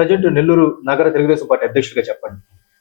Present Nellore నగర Telugu Desam party అధ్యక్షుడిగా చెప్పండి.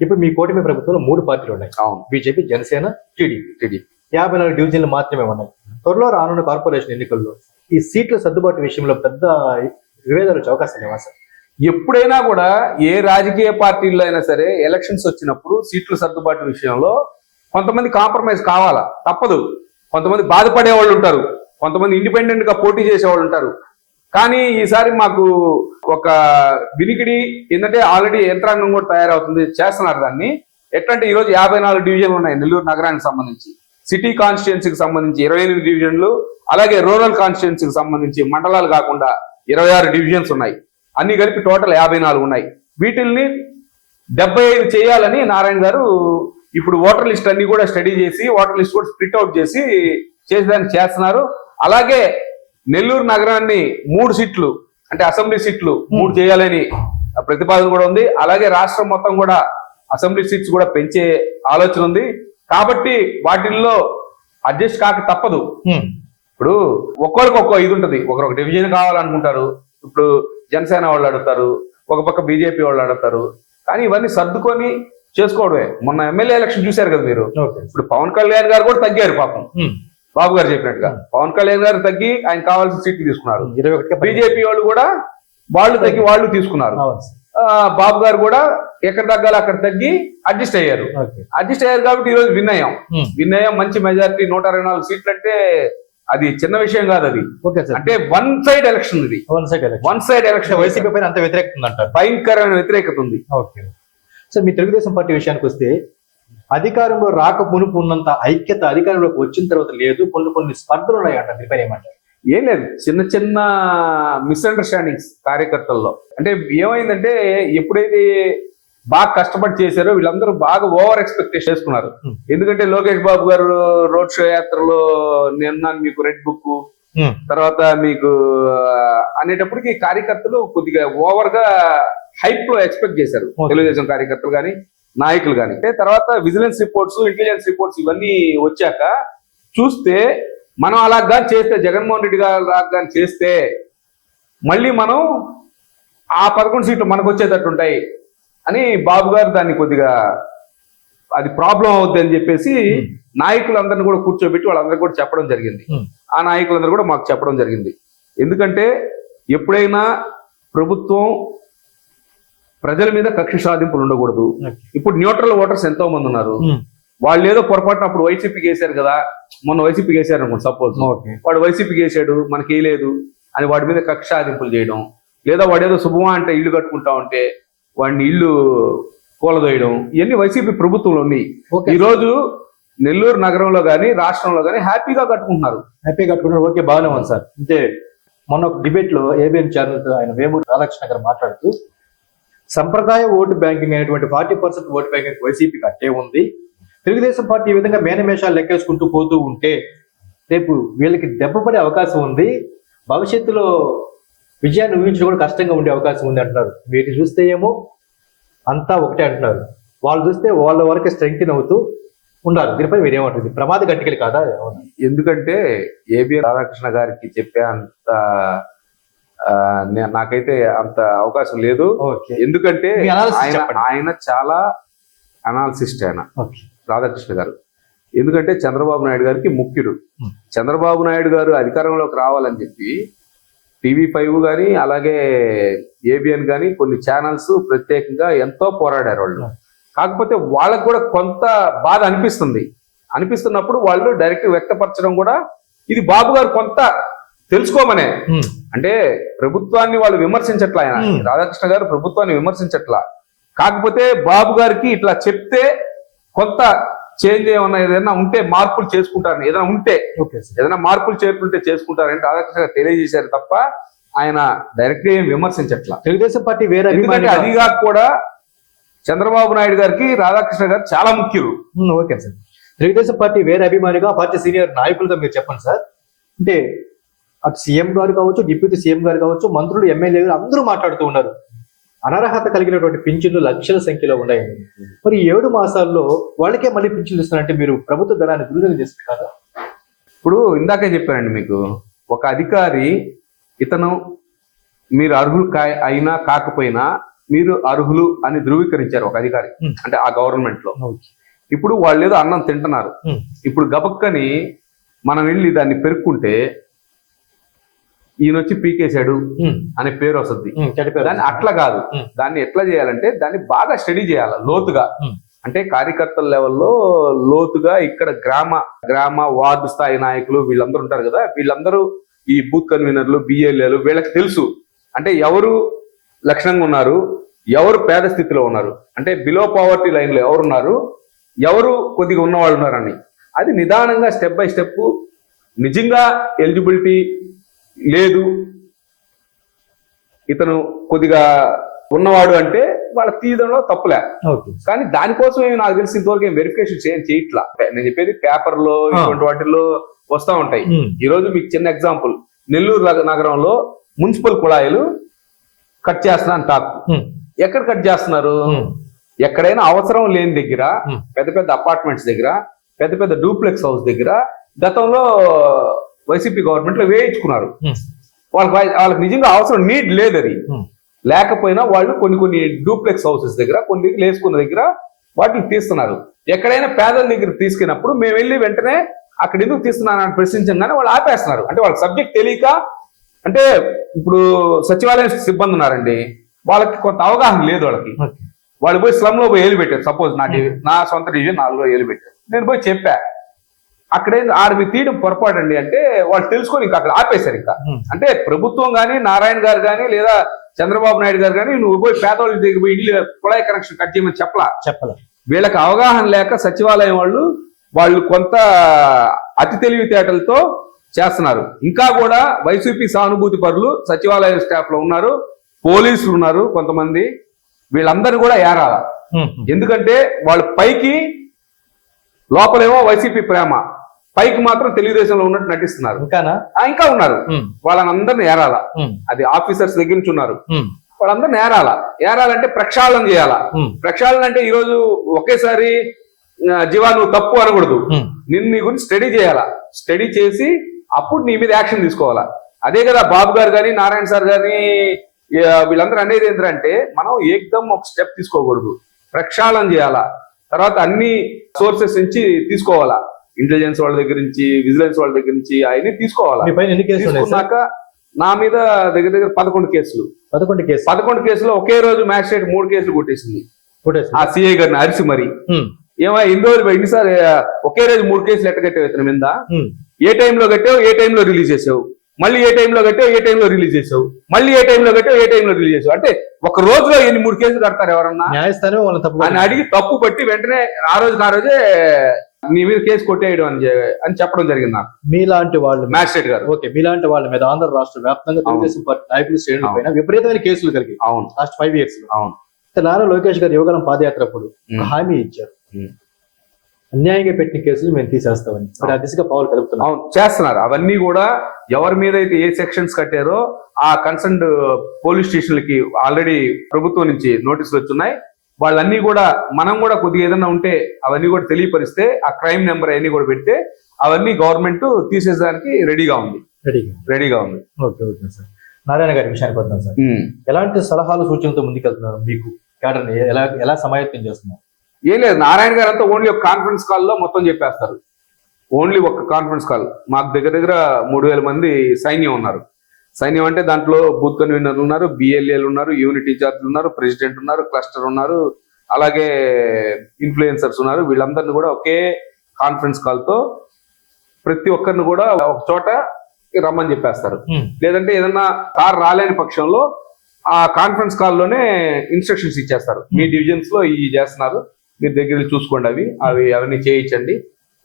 ఇప్పుడు మీ కూటమి ప్రభుత్వంలో మూడు పార్టీలు ఉన్నాయి. అవును. BJP Janasena TDP. టీడీపీ. యాభై నాలుగు డివిజన్లు మాత్రమే ఉన్నాయి. త్వరలో రానున్న కార్పొరేషన్ ఎన్నికల్లో ఈ సీట్ల సర్దుబాటు విషయంలో పెద్ద విభేదాలు వచ్చే అవకాశం లేవా సార్? ఎప్పుడైనా కూడా ఏ రాజకీయ పార్టీల్లో అయినా సరే ఎలక్షన్స్ వచ్చినప్పుడు సీట్ల సర్దుబాటు విషయంలో కొంతమంది కాంప్రమైజ్ కావాలా? తప్పదు. కొంతమంది బాధపడే వాళ్ళు ఉంటారు. కొంతమంది ఇండిపెండెంట్గా పోటీ చేసే వాళ్ళు ఉంటారు. కానీ ఈసారి మాకు ఒక వినికిడి ఏంటంటే ఆల్రెడీ యంత్రాంగం కూడా తయారవుతుంది చేస్తున్నారు దాన్ని. ఎట్లంటే ఈరోజు యాభై నాలుగు డివిజన్లు ఉన్నాయి నెల్లూరు నగరానికి సంబంధించి. సిటీ కాన్స్టిట్యున్సీకి సంబంధించి ఇరవై ఎనిమిది డివిజన్లు అలాగే రూరల్ కాన్స్టిట్యున్సీకి సంబంధించి మండలాలు కాకుండా ఇరవై ఆరు డివిజన్స్ ఉన్నాయి. అన్ని కలిపి టోటల్ యాభై నాలుగు ఉన్నాయి. వీటిల్ని డెబ్బై ఐదు చేయాలని నారాయణ గారు ఇప్పుడు ఓటర్ లిస్ట్ అన్ని కూడా స్టడీ చేసి ఓటర్ లిస్ట్ కూడా స్ప్లిట్ అవుట్ చేసి చేసేదానికి చేస్తున్నారు. అలాగే నెల్లూరు నగరాన్ని మూడు సీట్లు అంటే అసెంబ్లీ సీట్లు మూడు చేయాలని ప్రతిపాదన కూడా ఉంది. అలాగే రాష్ట్రం మొత్తం కూడా అసెంబ్లీ సీట్స్ కూడా పెంచే ఆలోచన ఉంది. కాబట్టి వాటిల్లో అడ్జస్ట్ కాక తప్పదు. ఇప్పుడు ఒక్కొక్కరికి ఒక్కో ఇది ఉంటుంది. ఒకరు ఒక డివిజన్ కావాలనుకుంటారు. ఇప్పుడు జనసేన వాళ్ళు అడుగుతారు. ఒక పక్క బీజేపీ వాళ్ళు అడుగుతారు. కానీ ఇవన్నీ సర్దుకొని చేసుకోవడమే. మొన్న ఎమ్మెల్యే ఎలక్షన్ చూశారు కదా మీరు. ఇప్పుడు పవన్ కళ్యాణ్ గారు కూడా తగ్గారు పాపం. బాబు గారు చెప్పినట్టుగా. పవన్ కళ్యాణ్ గారు తగ్గి ఆయన కావాల్సిన సీట్లు తీసుకున్నారు. బీజేపీ వాళ్ళు కూడా వాళ్ళు తగ్గి వాళ్ళు తీసుకున్నారు. బాబు గారు కూడా ఎక్కడ తగ్గాలి అక్కడ తగ్గి అడ్జస్ట్ అయ్యారు. అడ్జస్ట్ అయ్యారు కాబట్టి ఈ రోజు విన్ అయ్యాం. విన్ అయ్యాం. మంచి మెజారిటీ నూట అరవై నాలుగు సీట్లు అంటే అది చిన్న విషయం కాదు అది. Okay sir. అంటే వన్ సైడ్ ఎలక్షన్ ఇది. One side election. One side election YCP పైన అంత వ్యతిరేకత ఉందంటారు. భయంకరమైన వ్యతిరేకత ఉంది. ఓకే. సార్ మీ తెలుగుదేశం పార్టీ విషయానికి వస్తే అధికారంలో రాక మునుపు ఉన్నంత ఐక్యత అధికారంలోకి వచ్చిన తర్వాత లేదు. కొన్ని కొన్ని స్పర్ధలు ఉన్నాయంట దీనిపైన ఏమంటారు ఏం లేదు. చిన్న చిన్న మిస్అండర్స్టాండింగ్స్ కార్యకర్తల్లో. అంటే ఏమైందంటే ఎప్పుడైతే బాగా కష్టపడి చేశారో వీళ్ళందరూ బాగా ఓవర్ ఎక్స్పెక్టేషన్ చేసుకున్నారు. ఎందుకంటే లోకేష్ బాబు గారు రోడ్ షో యాత్రలో నిన్న మీకు రెడ్ బుక్ తర్వాత మీకు అనేటప్పటికి కార్యకర్తలు కొద్దిగా ఓవర్గా హైప్లో ఎక్స్పెక్ట్ చేశారు. తెలుగుదేశం కార్యకర్తలు కానీ నాయకులు కానీ అంటే తర్వాత విజిలెన్స్ రిపోర్ట్స్ ఇంటెలిజెన్స్ రిపోర్ట్స్ ఇవన్నీ వచ్చాక చూస్తే మనం అలా కానీ చేస్తే జగన్మోహన్ రెడ్డి గారు కానీ చేస్తే మళ్ళీ మనం ఆ పదకొండు సీట్లు మనకు వచ్చేటట్టు ఉంటాయి అని బాబు గారు దాన్ని కొద్దిగా అది ప్రాబ్లం అవుద్ది అని చెప్పేసి. నాయకులందరినీ కూడా కూర్చోబెట్టి వాళ్ళందరికీ కూడా చెప్పడం జరిగింది. ఆ నాయకులందరూ కూడా మాకు చెప్పడం జరిగింది ఎందుకంటే ఎప్పుడైనా ప్రభుత్వం ప్రజల మీద కక్ష సాధింపులు ఉండకూడదు. ఇప్పుడు న్యూట్రల్ ఓటర్స్ ఎంతో మంది ఉన్నారు వాళ్ళు ఏదో పొరపాటున అప్పుడు వైసీపీకి వేశారు కదా మొన్న వైసీపీకి వేశారు అనుకోండి సపోజ్ వాడు వైసీపీకి వేసాడు మనకి వేయలేదు అని వాడి మీద కక్ష సాధింపులు చేయడం లేదా వాడు ఏదో శుభమా అంటే ఇల్లు కట్టుకుంటా ఉంటే వాడిని ఇల్లు కూలదోయడం ఇవన్నీ వైసీపీ ప్రభుత్వంలో ఉన్నాయి. ఈ రోజు నెల్లూరు నగరంలో కానీ రాష్ట్రంలో కానీ హ్యాపీగా కట్టుకుంటున్నారు. హ్యాపీ కట్టుకున్నారు ఓకే బాగానే ఉంది సార్. అంటే మొన్న ఒక డిబేట్లో ఏబిఎన్ ఛానల్ ఆయన వేమూరి రాధాకృష్ణ గారు మాట్లాడుతూ సంప్రదాయ ఓటు బ్యాంకింగ్ అయినటువంటి ఫార్టీ పర్సెంట్ ఓటు బ్యాంకింగ్ వైసీపీకి అట్టే ఉంది. తెలుగుదేశం పార్టీ ఈ విధంగా మేనమేషాలు లెక్కేసుకుంటూ పోతూ ఉంటే రేపు వీళ్ళకి దెబ్బపడే అవకాశం ఉంది. భవిష్యత్తులో విజయాన్ని ఊహించడం కూడా కష్టంగా ఉండే అవకాశం ఉంది అంటున్నారు. వీటిని చూస్తే ఏమో అంతా ఒకటే అంటున్నారు. వాళ్ళు చూస్తే వాళ్ళ వరకే స్ట్రెంగ్త్ అవుతూ ఉండాలి దీనిపై మీరేమంటుంది ప్రమాద గట్టికలు కాదా? ఎందుకంటే ఏబిఎన్ రాధాకృష్ణ గారికి చెప్పే అంత నాకైతే అంత అవకాశం లేదు. ఎందుకంటే ఆయన చాలా అనాలిసిస్ట్ ఆయన. రాధాకృష్ణ గారు. ఎందుకంటే చంద్రబాబు నాయుడు గారికి ముఖ్యుడు. చంద్రబాబు నాయుడు గారు అధికారంలోకి రావాలని చెప్పి టీవీ ఫైవ్ కానీ అలాగే ఏబిఎన్ కానీ కొన్ని ఛానల్స్ ప్రత్యేకంగా ఎంతో పోరాడారు వాళ్ళు. కాకపోతే వాళ్ళకు కూడా కొంత బాధ అనిపిస్తుంది. అనిపిస్తున్నప్పుడు వాళ్ళు డైరెక్ట్ వ్యక్తపరచడం కూడా ఇది బాబు గారు కొంత తెలుసుకోమనే. అంటే ప్రభుత్వాన్ని వాళ్ళు విమర్శించట్లా ఆయన. రాధాకృష్ణ గారు ప్రభుత్వాన్ని విమర్శించట్లా. కాకపోతే బాబు గారికి ఇట్లా చెప్తే కొంత చేంజ్ ఏమన్నా ఏదైనా ఉంటే మార్పులు చేసుకుంటారని. ఏదైనా ఉంటే ఏదైనా మార్పులు చేర్పుంటే చేసుకుంటారని రాధాకృష్ణ గారు తెలియజేశారు తప్ప ఆయన డైరెక్ట్గా ఏం విమర్శించట్లా. తెలుగుదేశం పార్టీ వేరే ఎందుకంటే అభిమానిగా- అది కాక కూడా చంద్రబాబు నాయుడు గారికి రాధాకృష్ణ గారు చాలా ముఖ్యులు. Okay sir. తెలుగుదేశం పార్టీ వేరే అభిమానిగా పార్టీ సీనియర్ నాయకులుగా మీరు చెప్పండి సార్. అంటే అటు సీఎం గారు కావచ్చు డిప్యూటీ సీఎం గారు కావచ్చు మంత్రులు ఎమ్మెల్యే గారు అందరూ మాట్లాడుతూ ఉన్నారు అనర్హత కలిగినటువంటి పింఛన్లు లక్షల సంఖ్యలో ఉన్నాయి మరి ఏడు మాసాల్లో వాళ్ళకే మళ్ళీ పింఛన్లు ఇస్తున్నారంటే మీరు ప్రభుత్వ ధనాన్ని దుర్వినియోగం చేస్తారు కదా ఇప్పుడు ఇందాకే చెప్పానండి మీకు ఒక అధికారి ఇతను మీరు అర్హులు కా అయినా కాకపోయినా మీరు అర్హులు అని ధృవీకరించారు ఒక అధికారి. అంటే ఆ గవర్నమెంట్లో. ఇప్పుడు వాళ్ళు ఏదో అన్నం తింటున్నారు. ఇప్పుడు గబక్కని మనం వెళ్ళి దాన్ని పెరుక్కుంటే ఈయన వచ్చి పీకేశాడు అనే పేరు వస్తుంది. దాన్ని అట్లా కాదు. దాన్ని ఎట్లా చేయాలంటే దాన్ని బాగా స్టడీ చేయాలి లోతుగా. అంటే కార్యకర్తల లెవెల్లో లోతుగా ఇక్కడ గ్రామ గ్రామ వార్డు స్థాయి నాయకులు వీళ్ళందరూ ఉంటారు కదా వీళ్ళందరూ ఈ బూత్ కన్వీనర్లు బిఎల్ఏలు వీళ్ళకి తెలుసు అంటే ఎవరు లక్షణంగా ఉన్నారు ఎవరు పేద స్థితిలో ఉన్నారు అంటే బిలో పావర్టీ లైన్లో ఎవరు ఉన్నారు ఎవరు కొద్దిగా ఉన్నవాళ్ళు ఉన్నారని అది నిదానంగా స్టెప్ బై స్టెప్ నిజంగా ఎలిజిబిలిటీ లేదు. ఇతను కొద్దిగా ఉన్నవాడు అంటే వాళ్ళ తీయడంలో తప్పులే. కానీ దానికోసం ఏమి నాకు తెలిసి ఇంతవరకు ఏం వెరిఫికేషన్ చేయం చేయట్లా. నేను చెప్పేది పేపర్లో ఇటువంటి వాటిల్లో వస్తా ఉంటాయి. ఈ రోజు మీకు చిన్న ఎగ్జాంపుల్ నెల్లూరు నగ- నగరంలో మున్సిపల్ కుళాయిలు కట్ చేస్తున్నా టాక్. ఎక్కడ కట్ చేస్తున్నారు? ఎక్కడైనా అవసరం లేని దగ్గర. పెద్ద పెద్ద అపార్ట్మెంట్స్ దగ్గర పెద్ద పెద్ద డూప్లెక్స్ హౌస్ దగ్గర గతంలో వైసీపీ గవర్నమెంట్లో వేయించుకున్నారు. ఉమ్, వాళ్ళకి వాళ్ళకి నిజంగా అవసరం నీడ్ లేదు అది ఉమ్, లేకపోయినా వాళ్ళు కొన్ని కొన్ని డూప్లెక్స్ హౌసెస్ దగ్గర కొన్ని వేసుకున్న దగ్గర వాటిని తీస్తున్నారు. ఎక్కడైనా పేదల దగ్గర తీసుకున్నప్పుడు మేము వెళ్ళి వెంటనే అక్కడ ఎందుకు తీస్తున్నాను అని ప్రశ్నించగానే వాళ్ళు ఆపేస్తున్నారు. అంటే వాళ్ళకి సబ్జెక్ట్ తెలియక అంటే ఇప్పుడు సచివాలయం సిబ్బంది ఉన్నారండి. వాళ్ళకి కొంత అవగాహన లేదు వాళ్ళకి. వాళ్ళు పోయి స్లమ్లో పోయి ఏలు పెట్టారు. సపోజ్ నా డివి నా సొంత డివిజన్ నాలుగులో ఏలు పెట్టారు. నేను పోయి చెప్పా. అక్కడే ఆడ మీరు తీయడం పొరపాటు అండి అంటే వాళ్ళు తెలుసుకొని ఇంకా అక్కడ ఆపేశారు ఇంకా. అంటే ప్రభుత్వం కానీ నారాయణ గారు కానీ లేదా చంద్రబాబు నాయుడు గారు కానీ నువ్వు పోయి పేదవాళ్ళ దగ్గర పోయి ఇల్లు కుళాయి కనెక్షన్ కట్ చేయమని చెప్పలా? చెప్పలే. వీళ్ళకి అవగాహన లేక సచివాలయం వాళ్ళు వాళ్ళు కొంత అతి తెలివితేటలతో చేస్తున్నారు. ఇంకా కూడా వైసీపీ సానుభూతి పరులు సచివాలయం స్టాఫ్లో ఉన్నారు పోలీసులు ఉన్నారు కొంతమంది. వీళ్ళందరూ కూడా ఏరాల. ఎందుకంటే వాళ్ళు పైకి లోపలేమో వైసీపీ ప్రేమ. పైకి మాత్రం తెలుగుదేశంలో ఉన్నట్టు నటిస్తున్నారు. ఇంకానా? ఆ, ఇంకా ఉన్నారు. అందరిని ఏరాల. అది ఆఫీసర్స్ దగ్గర నుంచి ఉన్నారు. వాళ్ళందరిని ఏరాల. ఏరాలంటే ప్రక్షాళన చేయాలా. ప్రక్షాళన అంటే ఈ రోజు ఒకేసారి జీవా నువ్వు తప్పు అనకూడదు. నిన్ను నీ గురించి స్టడీ చేయాలా. స్టడీ చేసి అప్పుడు నీ మీద యాక్షన్ తీసుకోవాలా. అదే కదా బాబు గారు కానీ నారాయణ సార్ కానీ వీళ్ళందరూ అనేది ఏంటంటే మనం ఏకదం ఒక స్టెప్ తీసుకోకూడదు. ప్రక్షాళన చేయాలా. తర్వాత అన్ని సోర్సెస్ నుంచి తీసుకోవాలా. ఇంటెలిజెన్స్ వాళ్ళ దగ్గర నుంచి విజిలెన్స్ వాళ్ళ దగ్గర నుంచి అవన్నీ తీసుకోవాలా? తీసుకున్నాక నా మీద దగ్గర దగ్గర పదకొండు కేసులు. పదకొండు కేసు పదకొండు కేసులో ఒకే రోజు మ్యాజిస్ట్రేట్ మూడు కేసులు కొట్టేసింది. కొట్టేసి ఆ సిఐ గారిని అరిసి మరి. ఏమో ఇన్ని రోజులు ఎన్నిసార్లు ఒకే రోజు మూడు కేసులు ఎట్ట కట్టావు ఇతని మీద? ఏ టైంలో కట్టావు? ఏ టైంలో రిలీజ్ చేసావు? మళ్ళీ ఏ టైంలో కట్టావు? ఏ టైంలో రిలీజ్ చేసావు? మళ్ళీ ఏ టైంలో కట్టావు? ఏ టైంలో రిలీజ్ చేసావు? అంటే ఒక రోజులో ఎన్ని మూడు కేసులు కడతారు ఎవరన్నా? న్యాయస్థానం తప్పు అని అడిగి తప్పు పట్టి వెంటనే ఆ రోజుకి ఆ రోజే నీ మీద కేసు కొట్టేయడం అని అని చెప్పడం జరిగింది నాకు. మీలాంటి వాళ్ళ మ్యాజిస్ట్రేట్ గారు. ఓకే మీలాంటి వాళ్ళ మీద ఆంధ్ర రాష్ట్ర వ్యాప్తంగా తెలుగుదేశం పార్టీ నాయకులు శ్రేణుల పైన విపరీతమైన కేసులు కలిగి అవును. లాస్ట్ ఫైవ్ ఇయర్స్ అవును. నారా లోకేష్ గారు యువగలం పాదయాత్ర అప్పుడు. హామీ ఇచ్చారు. అన్యాయంగా పెట్టిన కేసులు మేము తీసేస్తామని. మరి ఆ దిశగా పావులు కదుపుతున్నాం అవును చేస్తున్నారు. అవన్నీ కూడా ఎవరి మీద అయితే ఏ సెక్షన్స్ కట్టారో ఆ కన్సర్న్ పోలీస్ స్టేషన్లకి ఆల్రెడీ ప్రభుత్వం నుంచి నోటీసులు వచ్చున్నాయి వాళ్ళన్నీ కూడా మనం కూడా కొద్దిగా ఏదైనా ఉంటే అవన్నీ కూడా తెలియపరిస్తే ఆ క్రైమ్ నెంబర్ అవన్నీ కూడా పెడితే అవన్నీ గవర్నమెంట్ తీసేయడానికి రెడీగా ఉంది. రెడీగా రెడీగా ఉంది. Okay okay sir. నారాయణ గారి విషయానికి వద్దాం సార్. ఎలాంటి సలహాలు సూచనలతో ముందుకెళ్తున్నారు మీకు? క్యాడర్ని ఎలా ఎలా సమాయత్తం చేస్తున్నారు? ఏం లేదు నారాయణ గారు అంతా ఓన్లీ ఒక కాన్ఫరెన్స్ కాల్లో మొత్తం చెప్పేస్తారు. ఓన్లీ ఒక కాన్ఫరెన్స్ కాల్ మాకు దగ్గర దగ్గర మూడు వేల మంది సైన్యం ఉన్నారు. సైన్యం అంటే దాంట్లో బూత్ కన్వీనర్లు ఉన్నారు బిఎల్ఏలు ఉన్నారు యూనిట్ ఇన్ఛార్జ్లు ఉన్నారు ప్రెసిడెంట్ ఉన్నారు క్లస్టర్ ఉన్నారు అలాగే ఇన్ఫ్లుయెన్సర్స్ ఉన్నారు. వీళ్ళందరినీ కూడా ఒకే కాన్ఫరెన్స్ కాల్తో ప్రతి ఒక్కరిని కూడా ఒక చోట రమ్మని చెప్పేస్తారు. లేదంటే ఏదన్నా కార్ రాలేని పక్షంలో ఆ కాన్ఫరెన్స్ కాల్లోనే ఇన్స్ట్రక్షన్స్ ఇచ్చేస్తారు. మీ డివిజన్స్లో ఈ చేస్తున్నారు. మీరు దగ్గర చూసుకోండి అవి. అవి అవన్నీ చేయించండి.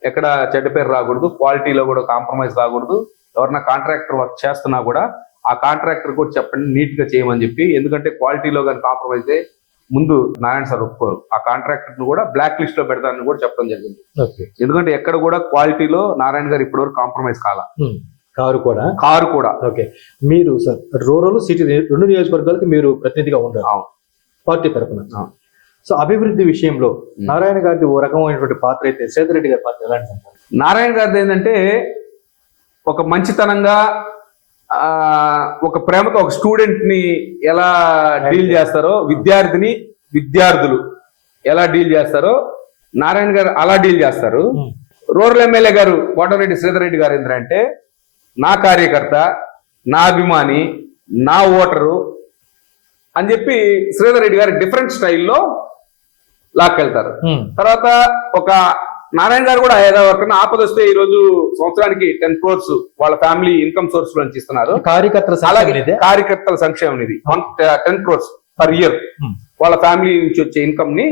ఎక్కడ చెడ్డ పేరు రాకూడదు. క్వాలిటీలో కూడా కాంప్రమైజ్ కాకూడదు ఎవరన్నా కాంట్రాక్టర్ వర్క్ చేస్తున్నా కూడా ఆ కాంట్రాక్టర్ కూడా చెప్పండి నీట్గా చేయమని చెప్పి ఎందుకంటే క్వాలిటీలో కానీ కాంప్రమైజ్ అయితే ముందు నారాయణ సార్ ఒప్పుకోరు. ఆ కాంట్రాక్టర్ను కూడా బ్లాక్ లిస్ట్లో పెడతారని కూడా చెప్పడం జరిగింది. ఎందుకంటే ఎక్కడ కూడా క్వాలిటీలో నారాయణ గారు ఇప్పటివరకు కాంప్రమైజ్ కాల. కారు కూడా? కారు కూడా. ఓకే. మీరు సార్ రూరల్ సిటీ రెండు నియోజకవర్గాలకి మీరు ప్రతినిధిగా ఉన్నారు అవును. పార్టీ తరఫున. సో అభివృద్ధి విషయంలో. నారాయణ గారిది ఓ రకమైనటువంటి పాత్ర అయితే సేదర్ రెడ్డి గారి పాత్ర ఎలాంటి నారాయణ గారిది ఏంటంటే ఒక మంచితనంగా ఒక ప్రేమతో ఒక స్టూడెంట్ని ఎలా డీల్ చేస్తారో విద్యార్థిని విద్యార్థులు ఎలా డీల్ చేస్తారో నారాయణ గారు అలా డీల్ చేస్తారు. రూరల్ ఎమ్మెల్యే గారు కోటరెడ్డి శ్రీధర్ రెడ్డి గారు ఏంటంటే నా కార్యకర్త నా అభిమాని నా ఓటరు అని చెప్పి శ్రీధర్ రెడ్డి గారు డిఫరెంట్ స్టైల్లో లాక్కెళ్తారు. తర్వాత ఒక నారాయణ గారు కూడా ఏదో ఎవరికైనా ఆపద వస్తే ఈ రోజు సంవత్సరానికి టెన్ క్రోర్స్ వాళ్ళ ఫ్యామిలీ ఇన్కమ్ సోర్స్ నుంచి ఇస్తున్నారు కార్యకర్తల ఇదే కార్యకర్తల సంక్షేమం నిధి టెన్ క్రోర్స్ పర్ ఇయర్. వాళ్ళ ఫ్యామిలీ నుంచి వచ్చే ఇన్కమ్ని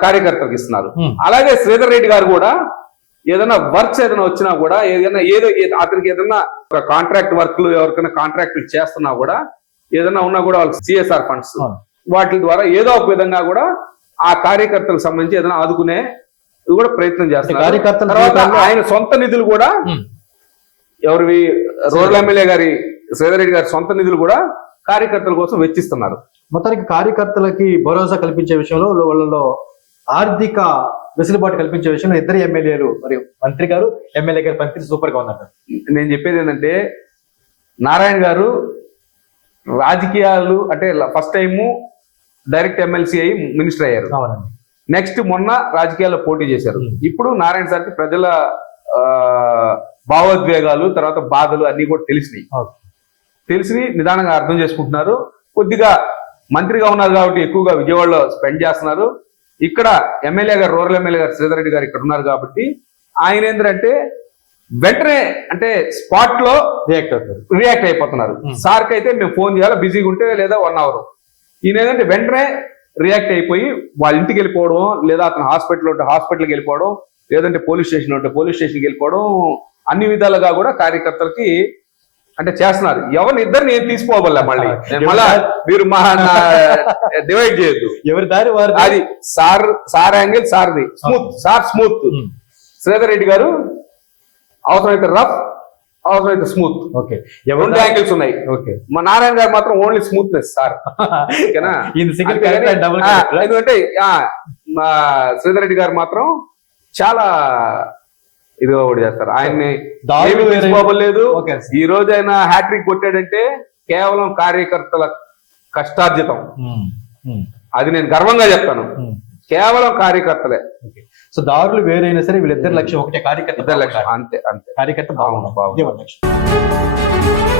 కార్యకర్తలకు ఇస్తున్నారు ఉమ్. అలాగే శ్రీధర్ రెడ్డి గారు కూడా ఏదైనా వర్క్స్ ఏదైనా వచ్చినా కూడా ఏదైనా ఏదో అతనికి ఏదైనా కాంట్రాక్ట్ వర్క్లు ఎవరికైనా కాంట్రాక్ట్లు చేస్తున్నా కూడా ఏదైనా ఉన్నా కూడా వాళ్ళకి సిఎస్ఆర్ ఫండ్స్ అవును. వాటి ద్వారా ఏదో ఒక విధంగా కూడా ఆ కార్యకర్తలకు సంబంధించి ఏదైనా ఆదుకునే ఇది కూడా ప్రయత్నం చేస్తున్నారు. కార్యకర్తల తర్వాత ఆయన సొంత నిధులు కూడా. ఎవరివి? రూరల్ ఎమ్మెల్యే గారి శ్రీధర్ రెడ్డి గారి సొంత నిధులు కూడా కార్యకర్తల కోసం వెచ్చిస్తున్నారు. మొత్తానికి కార్యకర్తలకి భరోసా కల్పించే విషయంలో వాళ్ళలో ఆర్థిక వెసులుబాటు కల్పించే విషయంలో ఇద్దరు ఎమ్మెల్యేలు మరియు మంత్రి గారు ఎమ్మెల్యే గారి పనితీరు సూపర్గా ఉందంటారు. నేను చెప్పేది ఏంటంటే నారాయణ గారు రాజకీయాలు అంటే ఫస్ట్ టైము డైరెక్ట్ ఎమ్మెల్సీ అయ్యి మినిస్టర్ అయ్యారు. అవునండి. నెక్స్ట్ మొన్న రాజకీయాల్లో పోటీ చేశారు. ఇప్పుడు నారాయణ సార్కి ప్రజల భావోద్వేగాలు తర్వాత బాధలు అన్ని కూడా తెలిసినాయి. తెలిసి నిదానంగా అర్థం చేసుకుంటున్నారు. కొద్దిగా మంత్రిగా ఉన్నారు కాబట్టి ఎక్కువగా విజయవాడలో స్పెండ్ చేస్తున్నారు. ఇక్కడ ఎమ్మెల్యే గారు రూరల్ ఎమ్మెల్యే గారు శ్రీధర్ రెడ్డి గారు ఇక్కడ ఉన్నారు కాబట్టి ఆయన ఏంటంటే వెంటనే అంటే స్పాట్లో రియాక్ట్ అవుతారు. రియాక్ట్ అయిపోతున్నారు. సార్కి అయితే మేము ఫోన్ చేయాలి? బిజీగా ఉంటే లేదా వన్ అవర్. ఈయన ఏంటంటే వెంటనే రియాక్ట్ అయిపోయి వాళ్ళ ఇంటికి వెళ్ళిపోవడం లేదా అతను హాస్పిటల్ ఉంటే హాస్పిటల్కి వెళ్ళిపోవడం లేదంటే పోలీస్ స్టేషన్ ఉంటే పోలీస్ స్టేషన్కి వెళ్ళిపోవడం అన్ని విధాలుగా కూడా కార్యకర్తలకి అంటే చేస్తున్నారు. ఎవరిని ఇద్దరిని ఏం తీసుకోవాల మళ్ళీ? నేను మళ్ళా మీరు మా డివైడ్ చేయొద్దు. ఎవరి దారి వారి అది sir sir angle సార్ది. Smooth sir smooth. Sridhar Reddy గారు అవసరమైతే రఫ్ స్మూత్ ఓకే రెండు యాంగిల్స్ ఉన్నాయి. ఓకే మా నారాయణ గారు మాత్రం ఓన్లీ స్మూత్నెస్ సార్ ఎందుకంటే మా శ్రీధర్ రెడ్డి గారు మాత్రం చాలా ఇదిగా కూడా చేస్తారు. ఆయన్ని తీసుకోవలేదు. ఈ రోజు ఆయన హ్యాట్రిక్ కొట్టాడంటే కేవలం కార్యకర్తల కష్టార్జితం. అది నేను గర్వంగా చెప్తాను. కేవలం కార్యకర్తలే. సో దారులు వేరైనా సరే వీళ్ళిద్దరు లక్ష్యం ఒకటే కార్యకర్త లక్ష్యం అంతే అంతే. కార్యకర్త బాగుంది బాగుంది. లక్ష్యం